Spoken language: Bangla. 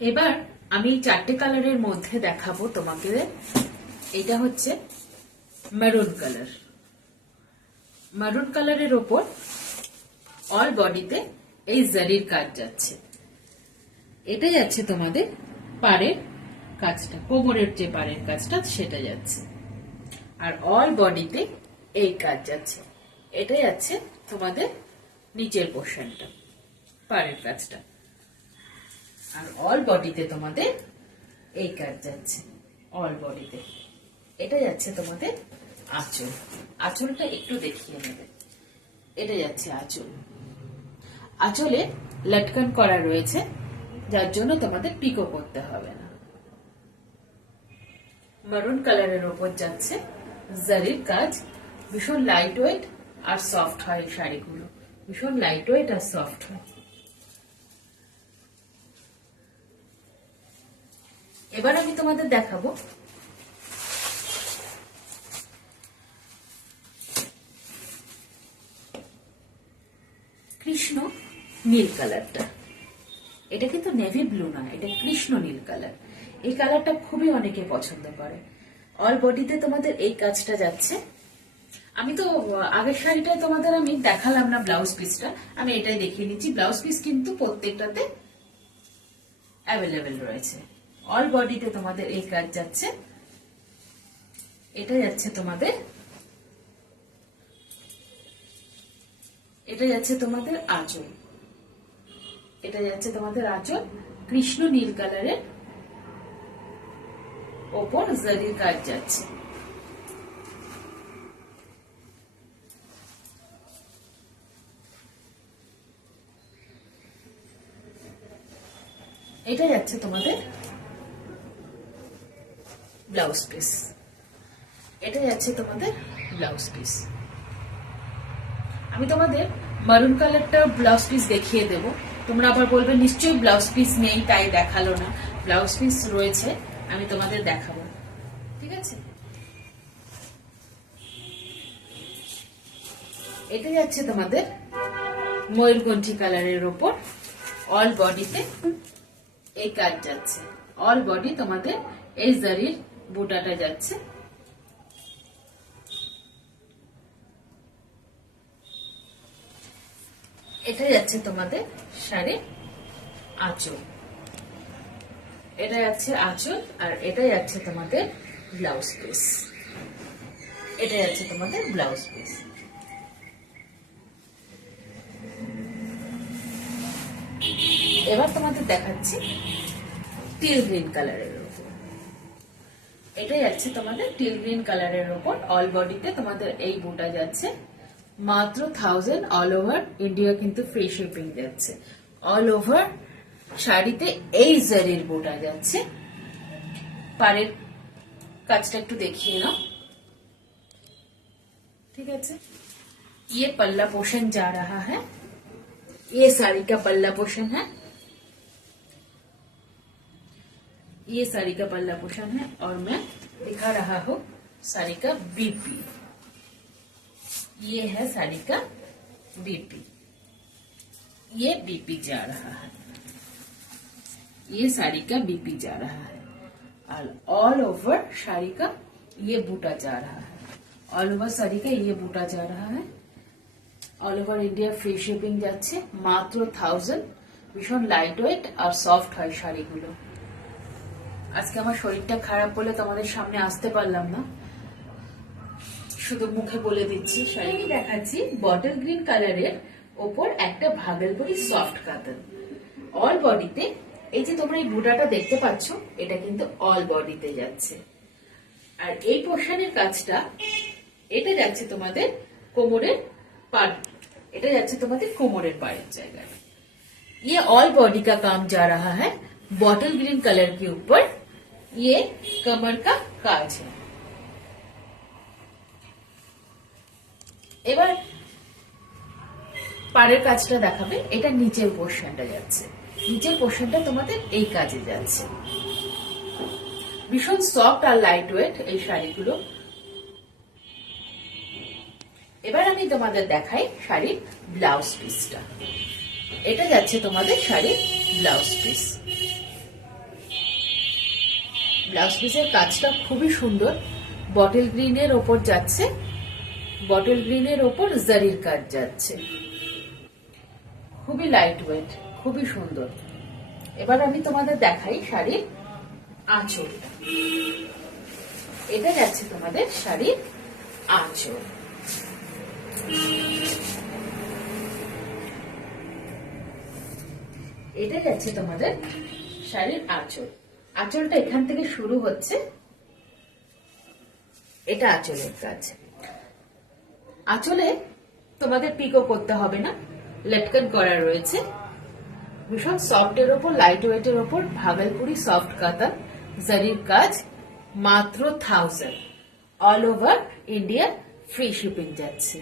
এবার আমি চারটে কালারের মধ্যে দেখাবো তোমাকে। এটা হচ্ছে মেরুন কালার। মেরুন কালারের ওপর অল বডিতে এই জারির কাজ যাচ্ছে। এটা যাচ্ছে তোমাদের পাড়ের কাজটা, কোমরের যে পাড়ের কাজটা সেটা যাচ্ছে। আর অল বডিতে এই কাজ যাচ্ছে। এটা যাচ্ছে তোমাদের নিচের পোর্শনটা, পাড়ের কাজটা। আর অল বডিতে তোমাদের এই কাজ যাচ্ছে, অল বডিতে। এটা যাচ্ছে তোমাদের আঁচল। আঁচলটা একটু দেখিয়ে নেবে। এটা যাচ্ছে আঁচল। আঁচলে লটকন করা রয়েছে, যার জন্য তোমাদের পিকো করতে হবে না। মেরুন কালারের উপর যাচ্ছে জারির কাজ। ভীষণ লাইট ওয়েট আর সফট হয় এই শাড়িগুলো, ভীষণ লাইট ওয়েট আর সফট হয়। এবার আমি তোমাদের দেখাবো কৃষ্ণ নীল কালারটা। এটা কিন্তু নেভি ব্লু না, এটা কৃষ্ণ নীল কালার। এই কালারটা খুবই অনেকে পছন্দ করে। অল বডিতে তোমাদের এই কাজটা যাচ্ছে। আমি তো আগের শাড়িটায় তোমাদের আমি দেখালাম না ব্লাউজ পিসটা, আমি এটাই দেখিয়ে নিচ্ছি। ব্লাউজ পিস কিন্তু প্রত্যেকটাতে অ্যাভেলেবেল রয়েছে। অল বডিতে তোমাদের এই কাজ যাচ্ছে। এটা যাচ্ছে তোমাদের, এটা যাচ্ছে তোমাদের আঁচল। এটা যাচ্ছে তোমাদের আঁচল। কৃষ্ণ নীল কালারের ওপর জারির কাজ যাচ্ছে। এটা যাচ্ছে তোমাদের ব্লাউজ পিস। এটা যাচ্ছে তোমাদের ব্লাউজ পিস। আমি তোমাদের মারুন কালারটা ব্লাউজ পিস দেখিয়ে দেব। তোমরা আবার বলবে নিশ্চয়ই ব্লাউজ পিস নেই তাই দেখালো না। ব্লাউজ পিস রয়েছে, আমি তোমাদের দেখাবো। ঠিক আছে, এটা যাচ্ছে তোমাদের ময়ূরকণ্ঠী কালারের ওপর অল বডিতে এই কাজ যাচ্ছে। অল বডি তোমাদের এই জারির বুটাটা যাচ্ছে। এটা যাচ্ছে তোমাদের শাড়ির আঁচল। এটা যাচ্ছে আঁচল আর এটা যাচ্ছে তোমাদের ব্লাউজ পিস। এটা যাচ্ছে তোমাদের ব্লাউজ পিস। এবার তোমাদের দেখাচ্ছি টিল গ্রিন কালারের উপর। এটা যাচ্ছে তোমাদের টিল গ্রিন কালারের উপর অল বডিতে তোমাদের এই বুটা যাচ্ছে। মাত্র 1000 অল ওভার ইন্ডিয়া কিন্তু ফ্রি শিপিং যাচ্ছে। অল ওভার শাড়িতে এই জারির বুটা যাচ্ছে। পাড়ের কাজটা একটু দেখিয়ে নাও। ठीक है। ये पल्ला पोर्शन जा रहा है, ये साड़ी का पल्ला पोर्शन है, ये साड़ी का पल्ला पोर्शन है। और मैं दिखा रहा हूँ साड़ी का बीपी। ये है साड़ी का बीपी। ये बीपी जा रहा है, ये साड़ी का बीपी जा रहा है। और ऑल ओवर साड़ी का ये बूटा जा रहा है। ऑल ओवर साड़ी का ये बूटा जा रहा है। All over India free shipping যাচ্ছে মাত্র 1000। ভীষণ লাইট ওয়েট আর সফট হয় শাড়িগুলো। আজকে আমার শরীরটা খারাপ বলে তোমাদের সামনে আসতে পারলাম না, শুধু মুখে বলে দিচ্ছি। শাড়ি দেখাচ্ছি বটল গ্রিন কালারের ওপর একটা ভাগলপুরি সফট কাতান। অল বডিতে এই যে তোমরা এই বুটাটা দেখতে পাচ্ছ, এটা কিন্তু অল বডিতে যাচ্ছে। আর এই পোর্শনের কাজটা এটা যাচ্ছে তোমাদের কোমরের पार, এটা যাচ্ছে তোমাদের কোমরের পাড়ের জায়গায়। ये ऑल बॉडी का काम जा रहा है। बॉटल ग्रीन कलर के ऊपर ये कमर का काज है। এবার পাড়ের কাজটা দেখাবে। এটা নিচের পোর্শনটা যাচ্ছে। নিচের পোর্শনটা তোমাদের এই কাজে যাচ্ছে। ভীষণ সফট আর লাইট ওয়েট এই শাড়িগুলো। এবার আমি তোমাদের দেখাই শাড়ির ব্লাউজ পিসটা। এটা যাচ্ছে তোমাদের শাড়ির ব্লাউজ পিস। ব্লাউজ পিসের কাজটা খুবই সুন্দর, বটল গ্রিনের ওপর যাচ্ছে, বটল গ্রিনের ওপর জারির কাজ যাচ্ছে, খুবই লাইট ওয়েট, খুবই সুন্দর। এবার আমি তোমাদের দেখাই শাড়ির আঁচলটা। এটা যাচ্ছে তোমাদের শাড়ির আঁচল। এটা যাচ্ছে তোমাদের শাড়ির আঁচল। আঁচলটা এখান থেকে শুরু হচ্ছে, এটা আঁচলের কাজ। আঁচলে তোমাদের পিকো করতে হবে না, লটকন করা রয়েছে। ভীষণ সফটের ওপর, লাইট ওয়েটের ওপর ভাগলপুরি সফট কাতান জারির কাজ, মাত্র 1000। All over India free shipping যাচ্ছে।